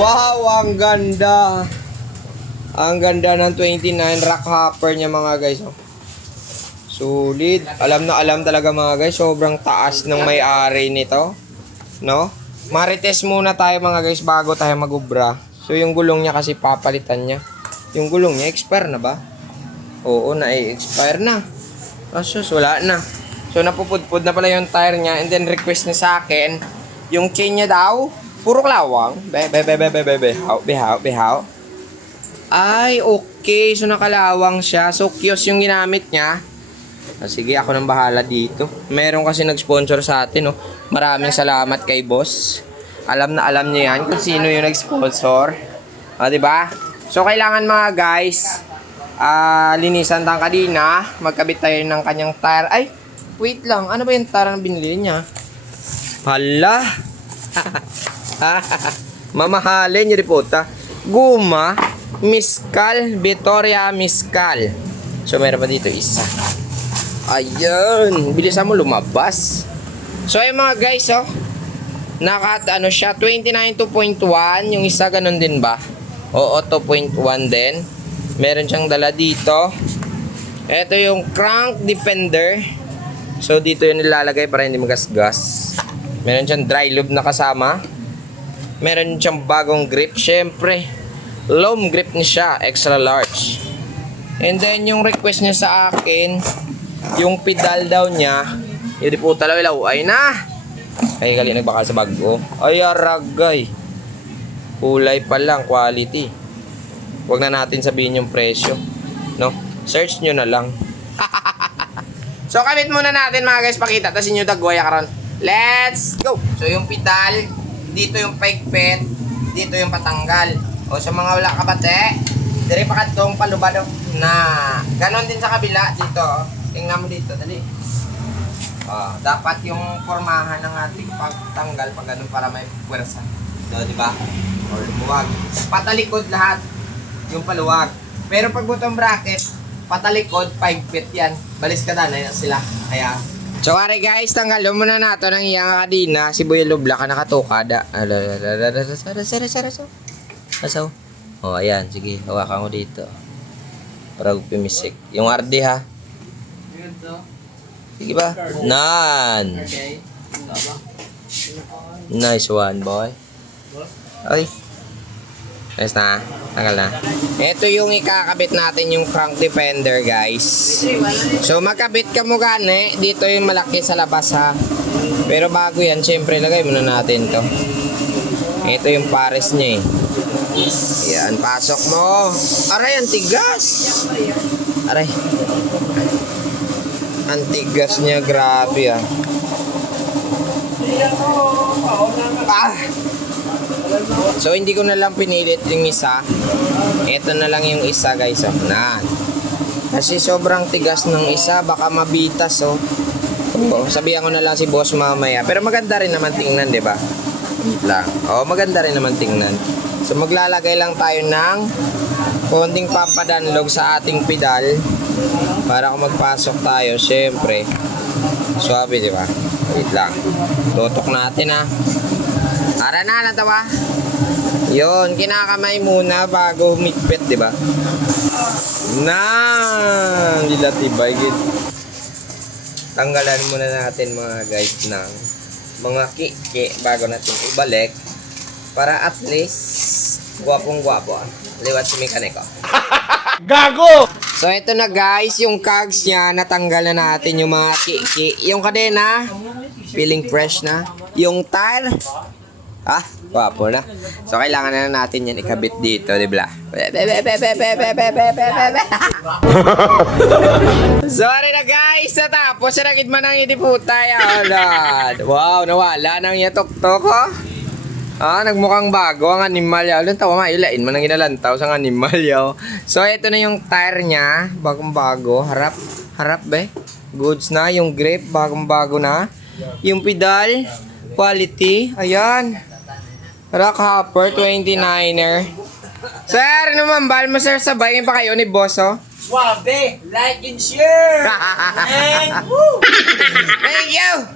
Wow, ang ganda. Ang ganda ng 29 rock hopper niya mga guys. Oh. Sulit. Alam na alam talaga mga guys. Sobrang taas ng may-ari nito. No? Marites muna tayo mga guys bago tayo magubra. So yung gulong niya kasi papalitan niya. Yung gulong niya expire na ba? Oo, na-expire na. Asus, wala na. So napupudpud na pala yung tire niya. And then request niya sa akin, yung chain niya daw, puro klawang. Behaw. Ay, okay. So nakalawang siya. So cute yung ginamit niya. Sige, ako nang bahala dito. Meron kasi nag-sponsor sa atin, no. Maraming salamat kay boss. Alam na alam niya yan kung sino yung nag-sponsor. Diba? So kailangan mga guys, linisan tang kanina, magkabit tayo ng kanyang tire. Ay, wait lang. Ano ba yung tire na binili niya? Hala. Mamahalin yung ripota. Guma, Miscal, Vittoria Miscal. So meron pa dito isa. Ayun, bilisan mo lumabas. So ayun mga guys, oh. Siya, 29 2.1, yung isa ganun din ba? Oo, 2.1 din. Meron siyang dala dito. Ito yung crank defender. So dito yung nilalagay para hindi magasgas. Meron siyang dry lube na kasama. Meron siyang bagong grip, syempre. Loam grip niya siya, extra large. And then yung request niya sa akin, yung pedal daw niya, yun po talaga ay na. Ay gali nagbakal sa bag ko. Ay aragay. Kulay pa lang, quality. Huwag na natin sabihin yung presyo, no? Search nyo na lang. So kabit muna natin mga guys, pakita tapos inyo dagwaya karon. Let's go. So yung pedal, dito yung paigpit, dito yung patanggal. O sa mga wala kabate, dire pa kadtong palubado na. Ganon din sa kabila dito. Tingnan mo dito, dali. Dapat yung formahan ng ating pagtanggal pag ganun para may puwersa. So, di ba? Or lumuwag. Patalikod lahat yung paluwag. Pero pag butong bracket, patalikod, 5 feet yan. Balis ka na sila. Kaya. So, ari guys, tanggalon muna nato ng iyang kadina. Si Boy Lubla ka nakatukada. Asaw. Oh, ayan. Sige, hawakan mo dito. Para pumisik. Yung RD ha. Sige ba? Nan. Nice one, boy. Ay. Nice na. Tanggal na. Ito yung ikakabit natin yung crank defender, guys. So, magkabit ka mo gani. Dito yung malaki sa labas, ha. Pero bago yan, syempre, lagay muna natin to. Ito yung pares niya, eh. Yan, pasok mo. Aray, ang tigas. Aray. Ang tigas niya, grabe, ah. So, hindi ko na lang pinilit yung isa. Ito na lang yung isa, guys, oh. Nan. Kasi sobrang tigas ng isa, baka mabitas, oh. Sabihan ko na lang si boss mamaya. Pero maganda rin naman tingnan, di ba? Lang. Oh, maganda rin naman tingnan. So, maglalagay lang tayo ng konting pampadanlog sa ating pedal para kung magpasok tayo, syempre suabe, di ba? Wait lang. Tutok natin, ha. Ara na, natawa. Yun, kinakamay muna bago humigpit, di ba? Na, dilatibay. Tanggalan muna natin mga guys ng mga kiki bago natin ibalik para at least gwapong-gwapo. Liwat si mekaniko. Gago! So, ito na guys, yung cogs niya, natanggal na natin yung mga kiki. Yung kadena, feeling fresh na. Yung tire, wapo na. So, kailangan na natin yan ikabit dito, di ba? Sorry na guys, natapos na nagitman ng itiputay. Wow, nawala nang yatok-tok, oh. Nagmukhang bago ang animal yaw. Lang tawa mailain man ang ginalantaw sa animal yaw. So ito na yung tire niya, bagong bago, harap be. Goods na yung grip, bagong bago na. Yung pedal, quality, ayan. Rock hopper 29er. Sir, numambal mo sir, sabayin pa kayo ni boss, oh. Suabe, like and share. Thank you.